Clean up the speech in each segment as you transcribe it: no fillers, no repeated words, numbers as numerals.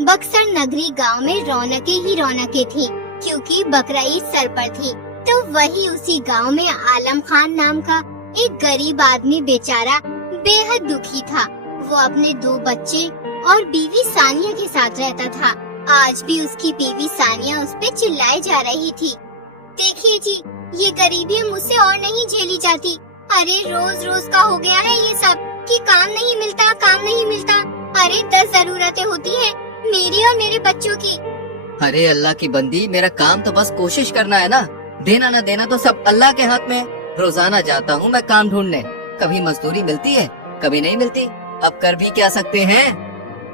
बक्सर नगरी गांव में रौनकें ही रौनकें थी, क्योंकि बकरा ईद सर पर थी। तो वही उसी गांव में आलम खान नाम का एक गरीब आदमी बेचारा बेहद दुखी था। वो अपने 2 बच्चे और बीवी सानिया के साथ रहता था। आज भी उसकी बीवी सानिया उस पे चिल्लाए जा रही थी। देखिए जी, ये गरीबी मुझसे और नहीं झेली जाती। अरे रोज रोज का हो गया है ये सब कि काम नहीं मिलता, काम नहीं मिलता। अरे 10 जरूरतें होती है मेरी और मेरे बच्चों की। अरे अल्लाह की बंदी, मेरा काम तो बस कोशिश करना है ना, देना ना देना तो सब अल्लाह के हाथ में है। रोजाना जाता हूँ मैं काम ढूंढने, कभी मजदूरी मिलती है कभी नहीं मिलती। अब कर भी क्या सकते हैं।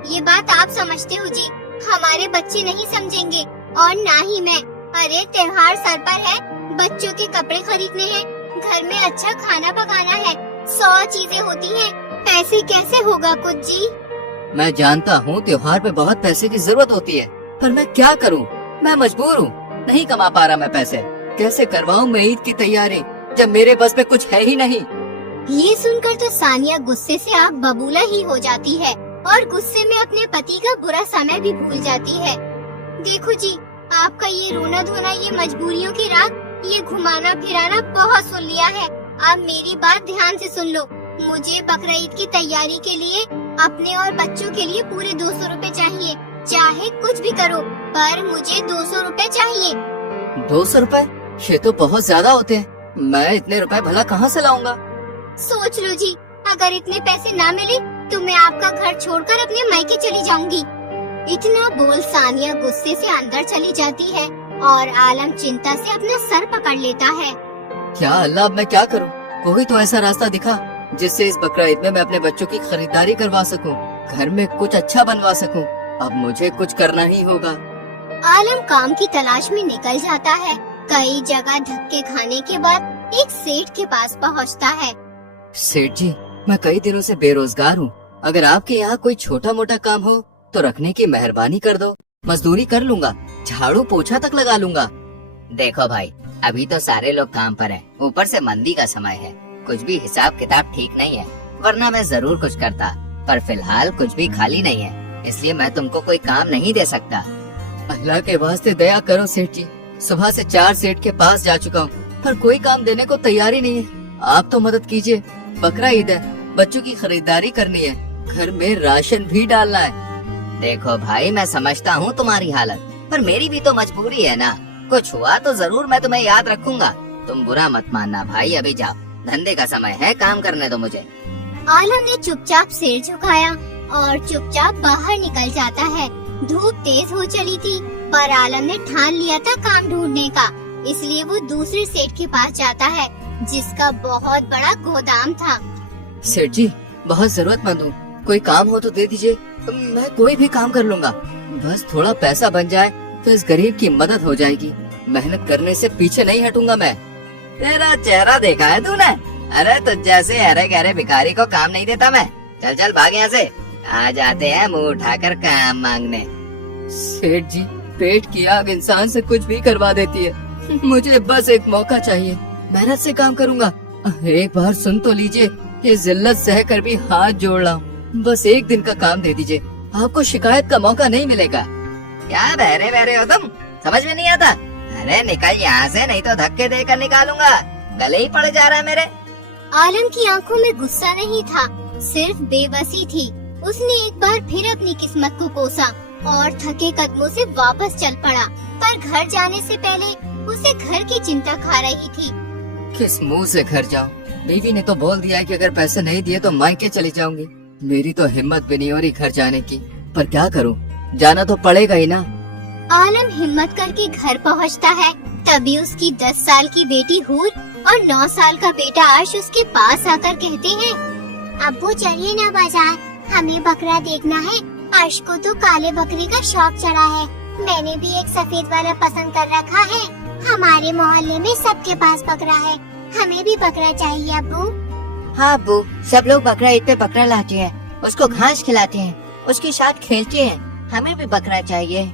ये बात आप समझते हो जी, हमारे बच्चे नहीं समझेंगे और ना ही मैं। अरे त्योहार सर पर है, बच्चों के कपड़े खरीदने हैं, घर में अच्छा खाना पकाना है, 100 चीजें होती हैं। पैसे कैसे होगा कुछ जी। मैं जानता हूँ त्योहार पे बहुत पैसे की जरूरत होती है, पर मैं क्या करूँ, मैं मजबूर हूँ, नहीं कमा पा रहा मैं पैसे। कैसे करवाऊँ मैं ईद की तैयारी जब मेरे बस में कुछ है ही नहीं। ये सुनकर तो सानिया गुस्से से आग बबूला ही हो जाती है और गुस्से में अपने पति का बुरा समय भी भूल जाती है। देखो जी, आपका ये रोना धोना, ये मजबूरियों की रात, ये घुमाना फिराना बहुत सुन लिया है। आप मेरी बात ध्यान से सुन लो। मुझे बकरा ईद की तैयारी के लिए अपने और बच्चों के लिए पूरे 200 रुपए चाहिए। चाहे कुछ भी करो, पर मुझे 200 रुपए चाहिए। 200 रुपए? ये तो बहुत ज्यादा होते हैं। मैं इतने रुपए भला कहाँ से लाऊंगा। सोच लो जी, अगर इतने पैसे ना मिले तो मैं आपका घर छोड़कर अपने मायके चली जाऊंगी। इतना बोल सानिया गुस्से से अंदर चली जाती है और आलम चिंता से अपना सर पकड़ लेता है। क्या अल्लाह, अब मैं क्या करूं? कोई तो ऐसा रास्ता दिखा जिससे इस बकरा ईद में मैं अपने बच्चों की खरीदारी करवा सकूं, घर में कुछ अच्छा बनवा सकूं। अब मुझे कुछ करना ही होगा। आलम काम की तलाश में निकल जाता है। कई जगह धक्के खाने के बाद एक सेठ के पास पहुंचता है। सेठ जी, मैं कई दिनों से बेरोजगार हूँ। अगर आपके यहाँ कोई छोटा मोटा काम हो तो रखने की मेहरबानी कर दो। मजदूरी कर लूंगा, झाड़ू पोछा तक लगा लूंगा। देखो भाई, अभी तो सारे लोग काम पर हैं, ऊपर से मंदी का समय है, कुछ भी हिसाब किताब ठीक नहीं है, वरना मैं जरूर कुछ करता, पर फिलहाल कुछ भी खाली नहीं है, इसलिए मैं तुमको कोई काम नहीं दे सकता। अल्लाह के वास्ते दया करो सेठ जी, सुबह से 4 सेठ के पास जा चुका हूँ, पर कोई काम देने को तैयार ही नहीं है। आप तो मदद कीजिए। बकरा ईद है, बच्चों की खरीदारी करनी है, घर में राशन भी डालना है। देखो भाई, मैं समझता हूँ तुम्हारी हालत, पर मेरी भी तो मजबूरी है ना। कुछ हुआ तो जरूर मैं तुम्हें याद रखूंगा। तुम बुरा मत मानना भाई, अभी जाओ, धंधे का समय है, काम करने दो मुझे। आलम ने चुपचाप सिर झुकाया और चुपचाप बाहर निकल जाता है। धूप तेज हो चली थी, पर आलम ने ठान लिया था काम ढूंढने का, इसलिए वो दूसरे सेठ के पास जाता है, जिसका बहुत बड़ा गोदाम था। सेठ जी, बहुत जरूरतमंद हूँ, कोई काम हो तो दे दीजिए। मैं कोई भी काम कर लूंगा, बस थोड़ा पैसा बन जाए तो इस गरीब की मदद हो जाएगी। मेहनत करने से पीछे नहीं हटूंगा मैं। तेरा चेहरा देखा है तूने? अरे तुझ जैसे हरे गहरे भिखारी को काम नहीं देता मैं। चल चल भाग यहाँ से। आ जाते हैं मुंह उठाकर काम मांगने। सेठ जी, पेट की आग इंसान से कुछ भी करवा देती है। मुझे बस एक मौका चाहिए, मेहनत से काम करूंगा। एक बार सुन तो लीजिए, ये जिल्लत सह कर भी हाथ जोड़ रहा हूँ, बस एक दिन का काम दे दीजिए, आपको शिकायत का मौका नहीं मिलेगा। क्या बहरे बहरे हो तुम, समझ में नहीं आता? अरे निकल यहाँ से, नहीं तो धक्के देकर निकालूंगा, गले ही पड़ जा रहा है मेरे। आलम की आंखों में गुस्सा नहीं था, सिर्फ बेबसी थी। उसने एक बार फिर अपनी किस्मत को कोसा और थके कदमों से वापस चल पड़ा, पर घर जाने से पहले उसे घर की चिंता खा रही थी। किस मुंह से घर जाऊं? बीवी ने तो बोल दिया है कि अगर पैसे नहीं दिए तो मायके चली जाऊंगी। मेरी तो हिम्मत भी नहीं हो रही घर जाने की, पर क्या करूं, जाना तो पड़ेगा ही ना। आलम हिम्मत करके घर पहुंचता है, तभी उसकी 10 साल की बेटी हूर और 9 साल का बेटा अर्श उसके पास आकर कहते हैं, अब्बू चलिए ना बाजार, हमें बकरा देखना है। अर्श को तो काले बकरी का शौक चढ़ा है, मैंने भी एक सफेद वाला पसंद कर रखा है। हमारे मोहल्ले में सबके पास बकरा है, हमें भी बकरा चाहिए अब्बू। हाँ अब्बू, सब लोग बकरा ईद पे बकरा लाते हैं, उसको घास खिलाते हैं, उसके साथ खेलते हैं, हमें भी बकरा चाहिए।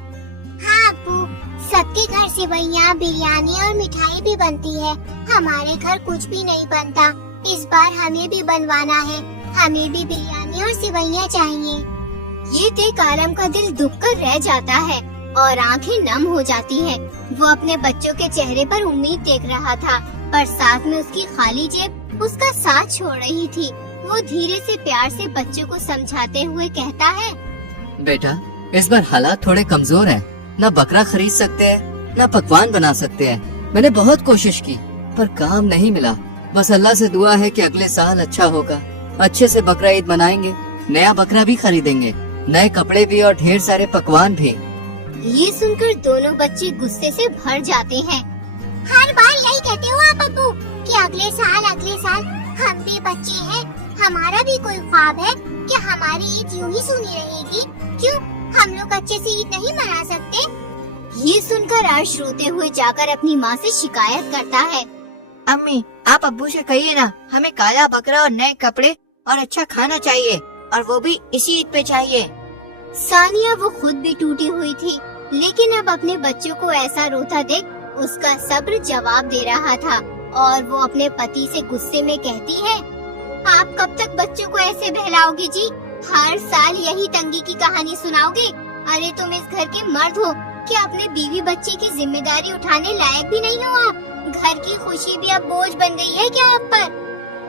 हाँ अब्बू, सबके घर सेवइयाँ, बिरयानी और मिठाई भी बनती है, हमारे घर कुछ भी नहीं बनता। इस बार हमें भी बनवाना है, हमें भी बिरयानी और सेवइयाँ चाहिए। ये देख आलम का दिल दुख कर रह जाता है और आंखें नम हो जाती हैं। वो अपने बच्चों के चेहरे पर उम्मीद देख रहा था, पर साथ में उसकी खाली जेब उसका साथ छोड़ रही थी। वो धीरे से प्यार से बच्चों को समझाते हुए कहता है, बेटा इस बार हालात थोड़े कमजोर हैं। न बकरा खरीद सकते हैं, न पकवान बना सकते हैं। मैंने बहुत कोशिश की पर काम नहीं मिला। बस अल्लाह से दुआ है कि अगले साल अच्छा होगा। अच्छे से बकरा ईद मनाएंगे, नया बकरा भी खरीदेंगे, नए कपड़े भी और ढेर सारे पकवान भी। ये सुनकर दोनों बच्चे गुस्से से भर जाते हैं। हर बार यही कहते हो आप अब्बू कि अगले साल हम भी बच्चे हैं, हमारा भी कोई ख्वाब है कि हमारी ईद यूं ही सुनी रहेगी। क्यों हम लोग अच्छे से ईद नहीं मना सकते? ये सुनकर अर्श रोते हुए जाकर अपनी माँ से शिकायत करता है। अम्मी आप अब्बू से कहिए ना, हमें काला बकरा और नए कपड़े और अच्छा खाना चाहिए, और वो भी इसी ईद पे चाहिए। सानिया वो खुद भी टूटी हुई थी, लेकिन अब अपने बच्चों को ऐसा रोता देख उसका सब्र जवाब दे रहा था और वो अपने पति से गुस्से में कहती है, आप कब तक बच्चों को ऐसे बहलाओगे जी? हर साल यही तंगी की कहानी सुनाओगे? अरे तुम इस घर के मर्द हो, क्या अपने बीवी बच्चे की जिम्मेदारी उठाने लायक भी नहीं हो आप? घर की खुशी भी अब बोझ बन गई है क्या आप पर?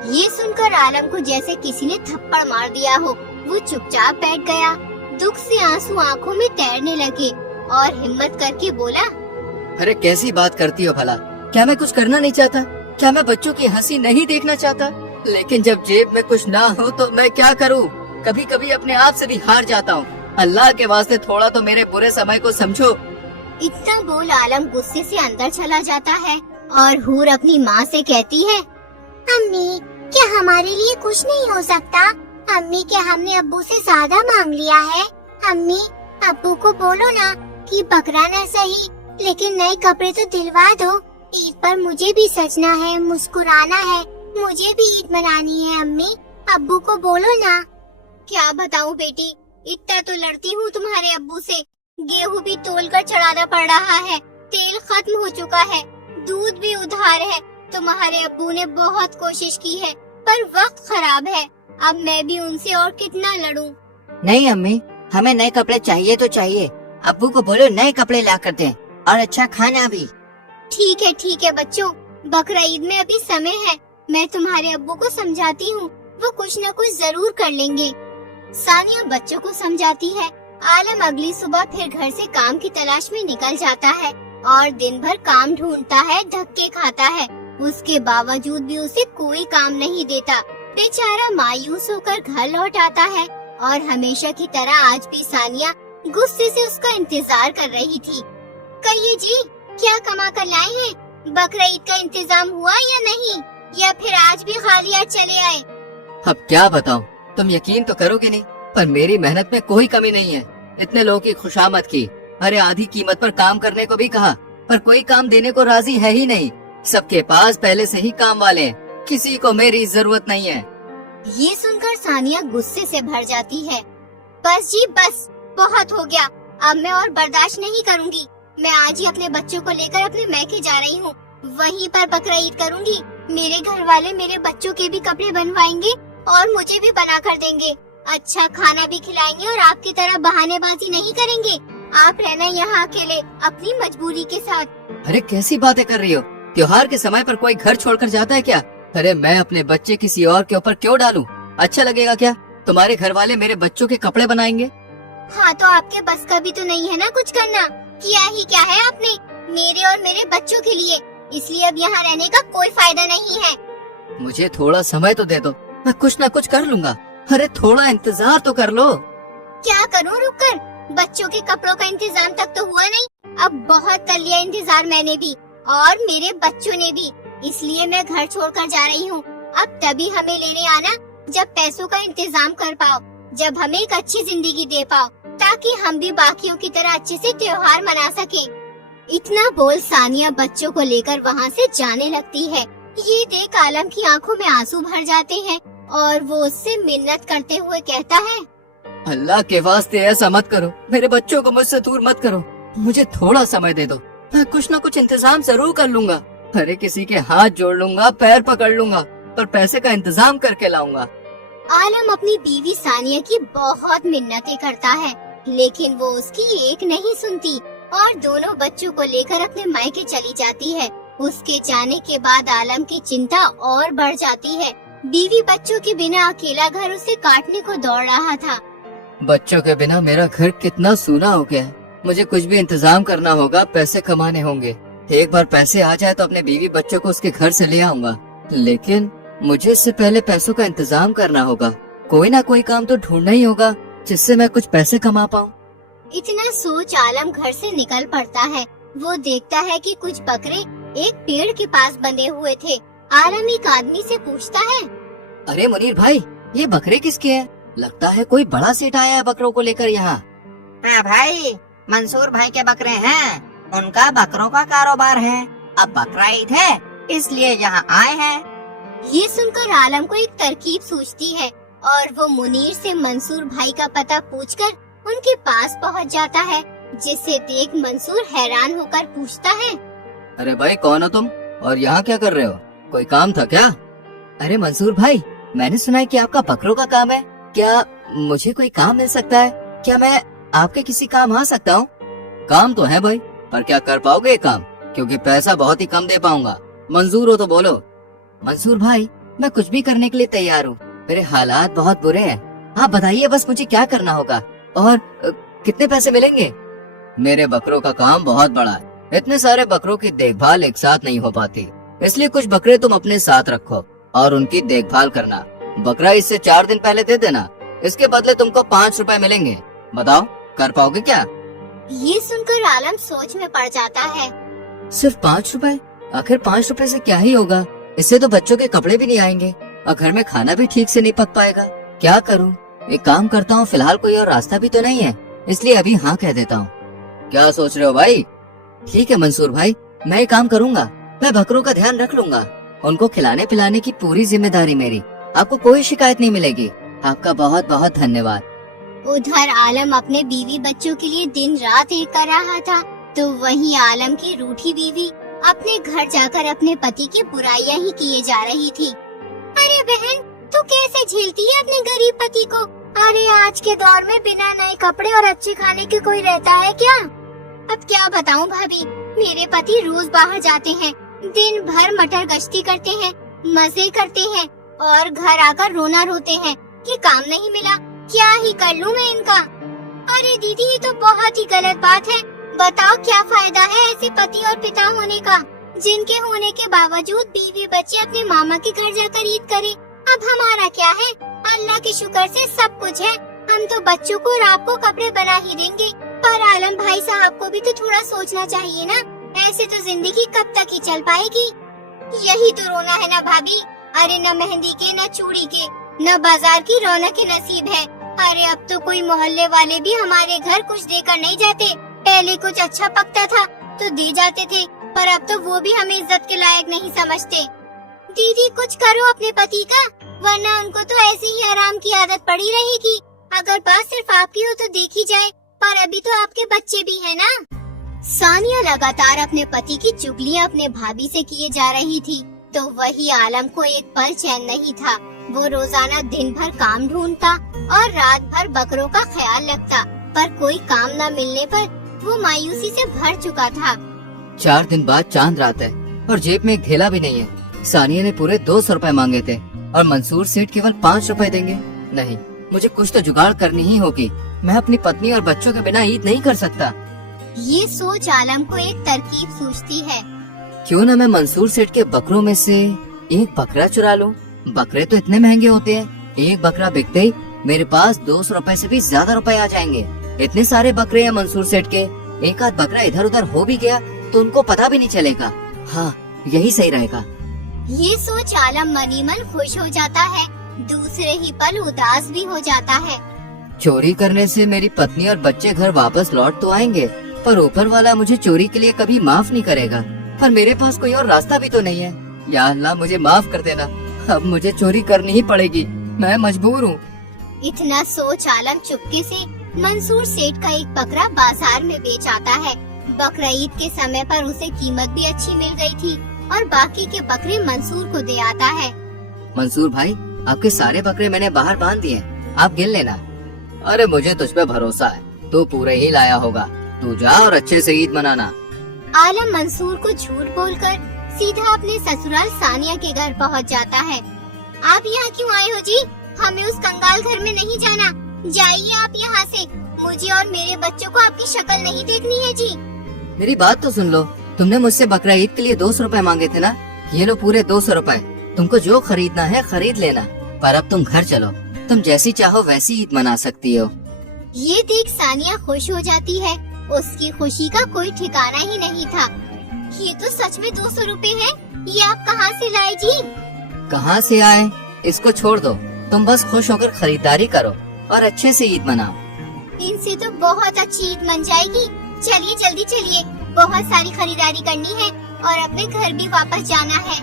ये सुनकर आलम को जैसे किसी ने थप्पड़ मार दिया हो। वो चुपचाप बैठ गया। दुख से आंसू आंखों में तैरने लगे और हिम्मत करके बोला, अरे कैसी बात करती हो भला? क्या मैं कुछ करना नहीं चाहता? क्या मैं बच्चों की हंसी नहीं देखना चाहता? लेकिन जब जेब में कुछ ना हो तो मैं क्या करूं? कभी कभी अपने आप से भी हार जाता हूं। अल्लाह के वास्ते थोड़ा तो मेरे बुरे समय को समझो। इतना बोल आलम गुस्से से अंदर चला जाता है और हूर अपनी माँ से कहती है, अम्मी क्या हमारे लिए कुछ नहीं हो सकता? अम्मी क्या हमने अब्बू से ज्यादा मांग लिया है? अम्मी अब्बू को बोलो ना कि बकरा न सही लेकिन नए कपड़े तो दिलवा दो। ईद पर मुझे भी सजना है, मुस्कुराना है, मुझे भी ईद मनानी है। अम्मी अब्बू को बोलो ना। क्या बताऊं बेटी, इतना तो लड़ती हूँ तुम्हारे अब्बू से। गेहूँ भी तोल कर चढ़ाना पड़ रहा है, तेल खत्म हो चुका है, दूध भी उधार है। तुम्हारे अब्बू ने बहुत कोशिश की है पर वक्त खराब है। अब मैं भी उनसे और कितना लड़ूं? नहीं अम्मी, हमें नए कपड़े चाहिए तो चाहिए। अब्बू को बोलो नए कपड़े ला कर दें और अच्छा खाना भी। ठीक है बच्चों, बकरा ईद में अभी समय है। मैं तुम्हारे अब्बू को समझाती हूँ, वो कुछ न कुछ जरूर कर लेंगे। सानिया बच्चों को समझाती है। आलम अगली सुबह फिर घर से काम की तलाश में निकल जाता है और दिन भर काम ढूंढता है, धक्के खाता है। उसके बावजूद भी उसे कोई काम नहीं देता। बेचारा मायूस होकर घर लौट आता है और हमेशा की तरह आज भी सानिया गुस्से से उसका इंतजार कर रही थी। कहिए जी, क्या कमा कर लाए हैं? बकरा ईद का इंतजाम हुआ या नहीं, या फिर आज भी खाली हाथ चले आए? अब क्या बताऊं, तुम यकीन तो करोगे नहीं पर मेरी मेहनत में कोई कमी नहीं है। इतने लोगों की खुशामद की, अरे आधी कीमत पर काम करने को भी कहा, पर कोई काम देने को राजी है ही नहीं। सबके पास पहले से ही काम वाले हैं, किसी को मेरी जरूरत नहीं है। ये सुनकर सानिया गुस्से से भर जाती है। बस जी बस, बहुत हो गया, अब मैं और बर्दाश्त नहीं करूंगी। मैं आज ही अपने बच्चों को लेकर अपने मैके जा रही हूँ, वहीं पर बकरा ईद करूंगी। मेरे घर वाले मेरे बच्चों के भी कपड़े बनवाएंगे और मुझे भी बना कर देंगे। अच्छा खाना भी खिलाएंगे और आपकी तरह बहानेबाजी नहीं करेंगे। आप रहना यहाँ अकेले अपनी मजबूरी के साथ। अरे कैसी बातें कर रही हो? त्योहार के समय पर कोई घर छोड़कर जाता है क्या? अरे मैं अपने बच्चे किसी और के ऊपर क्यों डालूं? अच्छा लगेगा क्या? तुम्हारे घर वाले मेरे बच्चों के कपड़े बनाएंगे? हाँ तो आपके बस का भी तो नहीं है ना कुछ करना। किया ही क्या है आपने मेरे और मेरे बच्चों के लिए, इसलिए अब यहाँ रहने का कोई फायदा नहीं है। मुझे थोड़ा समय तो दे दो, मैं कुछ न कुछ कर लूंगा। अरे थोड़ा इंतजार तो कर लो। क्या करूँ रुक कर? बच्चों के कपड़ों का इंतजाम तक तो हुआ नहीं, अब बहुत कर लिया इंतजार मैंने भी और मेरे बच्चों ने भी, इसलिए मैं घर छोड़कर जा रही हूँ। अब तभी हमें लेने आना जब पैसों का इंतजाम कर पाओ, जब हमें एक अच्छी जिंदगी दे पाओ, ताकि हम भी बाकियों की तरह अच्छे से त्योहार मना सकें। इतना बोल सानिया बच्चों को लेकर वहाँ से जाने लगती है। ये देख आलम की आंखों में आंसू भर जाते हैं और वो उससे मिन्नत करते हुए कहता है, अल्लाह के वास्ते ऐसा मत करो, मेरे बच्चों को मुझसे दूर मत करो, मुझे थोड़ा समय दे दो, मैं कुछ न कुछ इंतजाम जरूर कर लूंगा। अरे किसी के हाथ जोड़ लूंगा, पैर पकड़ लूंगा, पर पैसे का इंतजाम करके लाऊंगा। आलम अपनी बीवी सानिया की बहुत मिन्नतें करता है, लेकिन वो उसकी एक नहीं सुनती और दोनों बच्चों को लेकर अपने मायके चली जाती है। उसके जाने के बाद आलम की चिंता और बढ़ जाती है। बीवी बच्चों के बिना अकेला घर उसे काटने को दौड़ रहा था। बच्चों के बिना मेरा घर कितना सूना हो गया है। मुझे कुछ भी इंतजाम करना होगा, पैसे कमाने होंगे। एक बार पैसे आ जाए तो अपने बीवी बच्चों को उसके घर से ले आऊंगा, लेकिन मुझे इससे पहले पैसों का इंतजाम करना होगा। कोई ना कोई काम तो ढूंढना ही होगा जिससे मैं कुछ पैसे कमा पाऊँ। इतना सोच आलम घर से निकल पड़ता है। वो देखता है कि कुछ बकरे एक पेड़ के पास बंधे हुए थे। आलम एक आदमी से पूछता है, अरे मुनीर भाई, ये बकरे किसके हैं? लगता है कोई बड़ा सेठ आया है बकरों को लेकर यहाँ। हाँ भाई, मंसूर भाई के बकरे हैं। उनका बकरों का कारोबार है। अब बकरा ईद है, इसलिए यहाँ आए हैं। ये सुनकर आलम को एक तरकीब सूझती है और वो मुनीर से मंसूर भाई का पता पूछकर उनके पास पहुँच जाता है, जिसे देख मंसूर हैरान होकर पूछता है, अरे भाई, कौन हो तुम और यहाँ क्या कर रहे हो? कोई काम था क्या? अरे मंसूर भाई, मैंने सुना है कि आपका बकरों का काम है। क्या मुझे कोई काम मिल सकता है? क्या मैं आपके किसी काम आ सकता हूँ? काम तो है भाई, पर क्या कर पाओगे ये काम? क्योंकि पैसा बहुत ही कम दे पाऊंगा। मंजूर हो तो बोलो। मंसूर भाई, मैं कुछ भी करने के लिए तैयार हूँ। मेरे हालात बहुत बुरे हैं। आप बताइए बस मुझे क्या करना होगा और कितने पैसे मिलेंगे? मेरे बकरों का काम बहुत बड़ा है। इतने सारे बकरों की देखभाल एक साथ नहीं हो पाती, इसलिए कुछ बकरे तुम अपने साथ रखो और उनकी देखभाल करना। बकरा इससे 4 दिन पहले दे देना, इसके बदले तुमको 5 रुपए मिलेंगे। बताओ, कर पाओगे क्या? ये सुनकर आलम सोच में पड़ जाता है। सिर्फ 5 रुपए? आखिर 5 रुपए से क्या ही होगा? इससे तो बच्चों के कपड़े भी नहीं आएंगे और घर में खाना भी ठीक से नहीं पक पाएगा। क्या करूं? एक काम करता हूं, फिलहाल कोई और रास्ता भी तो नहीं है, इसलिए अभी हाँ कह देता हूं। क्या सोच रहे हो भाई? ठीक है मंसूर भाई, मैं एक काम करूंगा। मैं बकरों का ध्यान रख लूंगा। उनको खिलाने पिलाने की पूरी जिम्मेदारी मेरी। आपको कोई शिकायत नहीं मिलेगी। आपका बहुत बहुत धन्यवाद। उधर आलम अपने बीवी बच्चों के लिए दिन रात एक कर रहा था, तो वहीं आलम की रूठी बीवी अपने घर जाकर अपने पति की बुराइयां ही किए जा रही थी। अरे बहन, तू कैसे झेलती है अपने गरीब पति को? अरे आज के दौर में बिना नए कपड़े और अच्छे खाने के कोई रहता है क्या? अब क्या बताऊं भाभी, मेरे पति रोज बाहर जाते हैं, दिन भर मटर गश्ती करते हैं, मजे करते हैं और घर आकर रोना रोते हैं कि काम नहीं मिला। क्या ही कर लूं मैं इनका? अरे दीदी, ये तो बहुत ही गलत बात है। बताओ क्या फायदा है ऐसे पति और पिता होने का, जिनके होने के बावजूद बीवी बच्चे अपने मामा के घर जाकर ईद करे। अब हमारा क्या है? अल्लाह के शुक्र से सब कुछ है। हम तो बच्चों को और आपको कपड़े बना ही देंगे, पर आलम भाई साहब को भी तो थोड़ा सोचना चाहिए ना। ऐसे तो जिंदगी कब तक ही चल पाएगी? यही तो रोना है ना भाभी। अरे न मेहंदी के, न चूड़ी के, न बाजार की रौनक के नसीब है। अरे अब तो कोई मोहल्ले वाले भी हमारे घर कुछ देकर नहीं जाते। पहले कुछ अच्छा पकता था तो दे जाते थे, पर अब तो वो भी हमें इज्जत के लायक नहीं समझते। दीदी कुछ करो अपने पति का, वरना उनको तो ऐसे ही आराम की आदत पड़ी रहेगी। अगर बात सिर्फ आपकी हो तो देखी जाए, पर अभी तो आपके बच्चे भी है ना। सानिया लगातार अपने पति की चुगलियां अपने भाभी से किए जा रही थी, तो वही आलम को एक पल चैन नहीं था। वो रोजाना दिन भर काम ढूंढता और रात भर बकरों का ख्याल रखता, पर कोई काम न मिलने पर वो मायूसी से भर चुका था। 4 दिन बाद चांद रात है और जेब में एक थैला भी नहीं है। सानिया ने पूरे 200 रुपए मांगे थे और मंसूर सेठ केवल 5 रुपए देंगे। नहीं, मुझे कुछ तो जुगाड़ करनी ही होगी। मैं अपनी पत्नी और बच्चों के बिना ईद नहीं कर सकता। ये सोच आलम को एक तरकीब सूझती है। क्यों न मैं मंसूर सेठ के बकरों में से एक बकरा चुरा लूं? बकरे तो इतने महंगे होते हैं, एक बकरा बिकते ही मेरे पास 200 रुपए से भी ज्यादा रुपए आ जाएंगे। इतने सारे बकरे हैं मंसूर सेठ के, एक आध बकरा इधर उधर हो भी गया तो उनको पता भी नहीं चलेगा। हाँ, यही सही रहेगा। ये सोच आलम मनी मन खुश हो जाता है, दूसरे ही पल उदास भी हो जाता है। चोरी करने से मेरी पत्नी और बच्चे घर वापस लौट तो आएंगे, पर ऊपर वाला मुझे चोरी के लिए कभी माफ नहीं करेगा। पर मेरे पास कोई और रास्ता भी तो नहीं है। या अल्लाह, मुझे माफ कर देना। अब मुझे चोरी करनी ही पड़ेगी, मैं मजबूर हूँ। इतना सोच आलम चुपके से मंसूर सेठ का एक बकरा बाजार में बेच आता है। बकरा ईद के समय पर उसे कीमत भी अच्छी मिल गई थी और बाकी के बकरे मंसूर को दे आता है। मंसूर भाई, आपके सारे बकरे मैंने बाहर बांध दिए, आप गिन लेना। अरे मुझे तुझ पे भरोसा है, तू पूरे ही लाया होगा। तू जा और अच्छे से ईद मनाना। आलम मंसूर को झूठ बोलकर सीधा अपने ससुराल सानिया के घर पहुंच जाता है। आप यहाँ क्यों आए हो जी? हमें उस कंगाल घर में नहीं जाना, जाइए आप यहाँ से। मुझे और मेरे बच्चों को आपकी शक्ल नहीं देखनी है जी। मेरी बात तो सुन लो, तुमने मुझसे बकरा ईद के लिए 200 रुपए मांगे थे ना, ये लो पूरे 200 रुपए। तुमको जो खरीदना है खरीद लेना, पर अब तुम घर चलो, तुम जैसी चाहो वैसी ईद मना सकती हो। ये देख सानिया खुश हो जाती है, उसकी खुशी का कोई ठिकाना ही नहीं था। ये तो सच में 200 रुपए है, ये आप कहाँ से लाए जी? कहाँ से आए इसको छोड़ दो, तुम बस खुश होकर खरीदारी करो और अच्छे से ईद मनाओ। इनसे तो बहुत अच्छी ईद बन जाएगी। चलिए जल्दी चलिए, बहुत सारी खरीदारी करनी है और अपने घर भी वापस जाना है।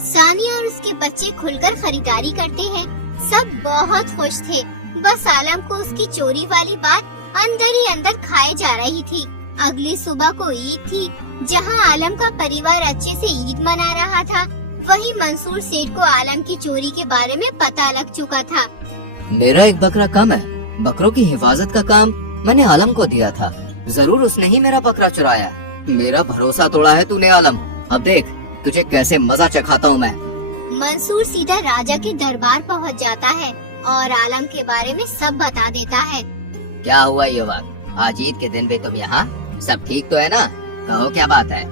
सानिया और उसके बच्चे खुलकर खरीदारी करते हैं। सब बहुत खुश थे, बस आलम को उसकी चोरी वाली बात अंदर ही अंदर खाए जा रही थी। अगली सुबह को ईद थी, जहां आलम का परिवार अच्छे से ईद मना रहा था। वहीं मंसूर सेठ को आलम की चोरी के बारे में पता लग चुका था। मेरा एक बकरा कम है, बकरों की हिफाजत का काम मैंने आलम को दिया था, जरूर उसने ही मेरा बकरा चुराया। मेरा भरोसा तोड़ा है तूने आलम, अब देख तुझे कैसे मजा चखाता हूँ मैं। मंसूर सीधा राजा के दरबार पहुंच जाता है और आलम के बारे में सब बता देता है। क्या हुआ युवक, आज ईद के दिन भी तुम यहाँ? सब ठीक तो है ना? कहो क्या बात है?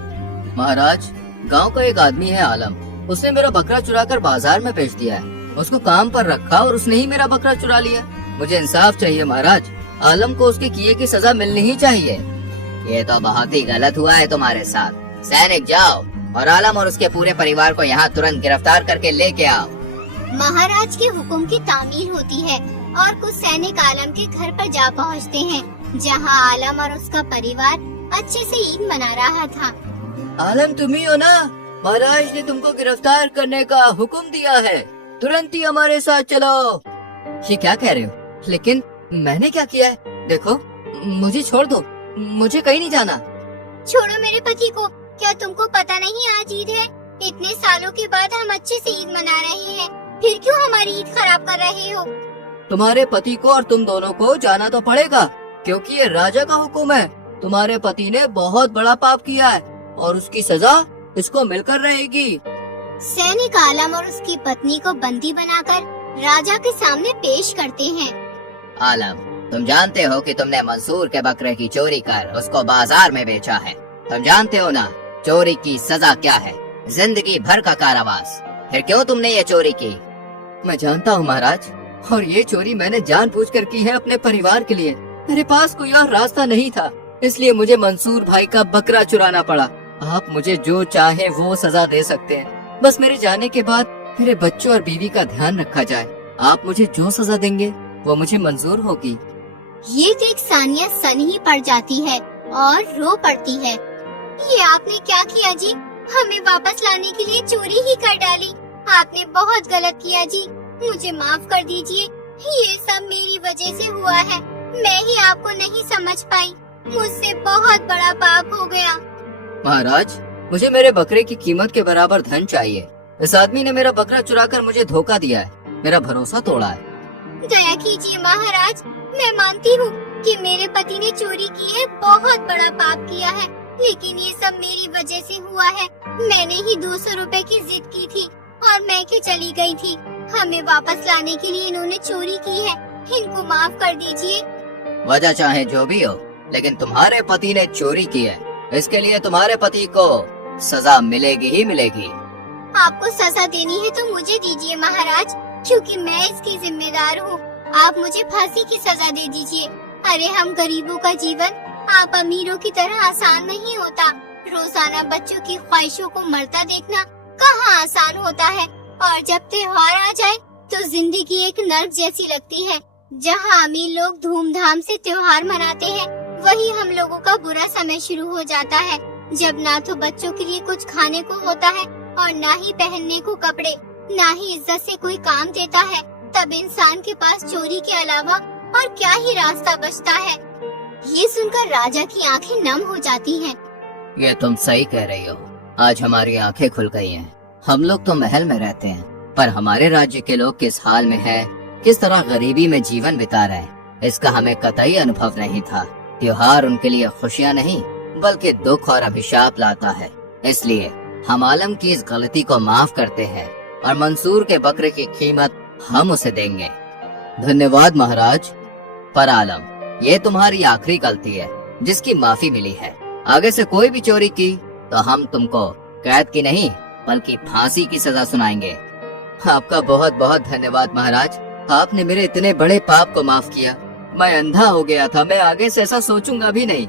महाराज, गांव का एक आदमी है आलम, उसने मेरा बकरा चुराकर बाजार में बेच दिया है। उसको काम पर रखा और उसने ही मेरा बकरा चुरा लिया। मुझे इंसाफ चाहिए महाराज, आलम को उसके किए की सजा मिलनी ही चाहिए। ये तो बहुत ही गलत हुआ है तुम्हारे साथ। सैनिक जाओ और आलम और उसके पूरे परिवार को यहाँ तुरंत गिरफ्तार करके लेके आओ। महाराज के हुक्म की तामील होती है और कुछ सैनिक आलम के घर पर जा पहुँचते हैं, जहाँ आलम और उसका परिवार अच्छे से ईद मना रहा था। आलम तुम ही हो ना? महाराज ने तुमको गिरफ्तार करने का हुक्म दिया है, तुरंत ही हमारे साथ चलो। ये क्या कह रहे हो? लेकिन मैंने क्या किया है? देखो मुझे छोड़ दो, मुझे कहीं नहीं जाना। छोड़ो मेरे पति को, क्या तुमको पता नहीं आज ईद है? इतने सालों के बाद हम अच्छे से ईद मना रहे हैं, फिर क्यों हमारी ईद खराब कर रहे हो? तुम्हारे पति को और तुम दोनों को जाना तो पड़ेगा, क्योंकि ये राजा का हुक्म है। तुम्हारे पति ने बहुत बड़ा पाप किया है और उसकी सजा इसको मिलकर रहेगी। सैनिक आलम और उसकी पत्नी को बंदी बनाकर राजा के सामने पेश करते हैं। आलम, तुम जानते हो कि तुमने मंसूर के बकरे की चोरी कर उसको बाजार में बेचा है। तुम जानते हो ना चोरी की सजा क्या है? जिंदगी भर का कारावास। फिर क्यों तुमने ये चोरी की? मैं जानता हूँ महाराज, और ये चोरी मैंने जानबूझकर की है अपने परिवार के लिए। मेरे पास कोई और रास्ता नहीं था, इसलिए मुझे मंसूर भाई का बकरा चुराना पड़ा। आप मुझे जो चाहे वो सजा दे सकते हैं, बस मेरे जाने के बाद मेरे बच्चों और बीवी का ध्यान रखा जाए। आप मुझे जो सजा देंगे वो मुझे मंजूर होगी। ये देख सानिया सन ही पड़ जाती है और रो पड़ती है। ये आपने क्या किया जी? हमें वापस लाने के लिए चोरी ही कर डाली। आपने बहुत गलत किया जी, मुझे माफ कर दीजिए। ये सब मेरी वजह से हुआ है, मैं ही आपको नहीं समझ पाई। मुझसे बहुत बड़ा पाप हो गया। महाराज, मुझे मेरे बकरे की कीमत के बराबर धन चाहिए। इस आदमी ने मेरा बकरा चुराकर मुझे धोखा दिया है, मेरा भरोसा तोड़ा है। दया कीजिए महाराज, मैं मानती हूँ कि मेरे पति ने चोरी की है, बहुत बड़ा पाप किया है, लेकिन ये सब मेरी वजह से हुआ है। मैंने ही 200 रुपए की जिद की थी और मैं क्यों चली गई थी। हमें वापस लाने के लिए इन्होंने चोरी की है, इनको माफ कर दीजिए। वजह चाहे जो भी हो, लेकिन तुम्हारे पति ने चोरी की है, इसके लिए तुम्हारे पति को सजा मिलेगी ही मिलेगी। आपको सजा देनी है तो मुझे दीजिए महाराज, क्योंकि मैं इसकी जिम्मेदार हूँ। आप मुझे फांसी की सजा दे दीजिए। अरे हम गरीबों का जीवन आप अमीरों की तरह आसान नहीं होता। रोजाना बच्चों की ख्वाहिशों को मरता देखना कहाँ आसान होता है, और जब त्योहार आ जाए तो जिंदगी एक नर्क जैसी लगती है। जहाँ अमीर लोग धूमधाम से त्योहार मनाते हैं, वही हम लोगों का बुरा समय शुरू हो जाता है, जब ना तो बच्चों के लिए कुछ खाने को होता है और ना ही पहनने को कपड़े, ना ही इज्जत से कोई काम देता है। तब इंसान के पास चोरी के अलावा और क्या ही रास्ता बचता है। ये सुनकर राजा की आंखें नम हो जाती हैं। ये तुम सही कह रही हो, आज हमारी आंखें खुल गई हैं। हम लोग तो महल में रहते हैं, पर हमारे राज्य के लोग किस हाल में है, किस तरह गरीबी में जीवन बिता रहे हैं, इसका हमें कतई अनुभव नहीं था। त्योहार उनके लिए खुशियाँ नहीं बल्कि दुख और अभिशाप लाता है। इसलिए हम आलम की इस गलती को माफ करते हैं और मंसूर के बकरे की कीमत हम उसे देंगे। धन्यवाद महाराज। पर आलम, ये तुम्हारी आखिरी गलती है जिसकी माफी मिली है। आगे से कोई भी चोरी की तो हम तुमको कैद की नहीं बल्कि फांसी की सजा सुनाएंगे। आपका बहुत बहुत धन्यवाद महाराज, आपने मेरे इतने बड़े पाप को माफ किया। मैं अंधा हो गया था, मैं आगे से ऐसा सोचूंगा भी नहीं।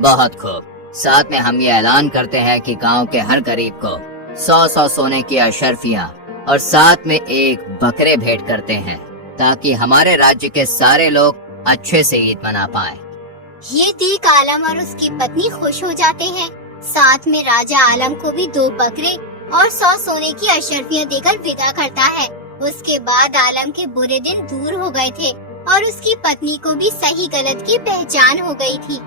बहुत खूब। साथ में हम ये ऐलान करते हैं कि गांव के हर गरीब को 100 सोने की अशर्फियां और साथ में एक बकरे भेंट करते हैं ताकि हमारे राज्य के सारे लोग अच्छे से ईद मना पाएं। ये देख आलम और उसकी पत्नी खुश हो जाते हैं। साथ में राजा आलम को भी 2 बकरे और 100 सोने की अशर्फियां देकर विदा करता है। उसके बाद आलम के बुरे दिन दूर हो गए थे और उसकी पत्नी को भी सही गलत की पहचान हो गई थी।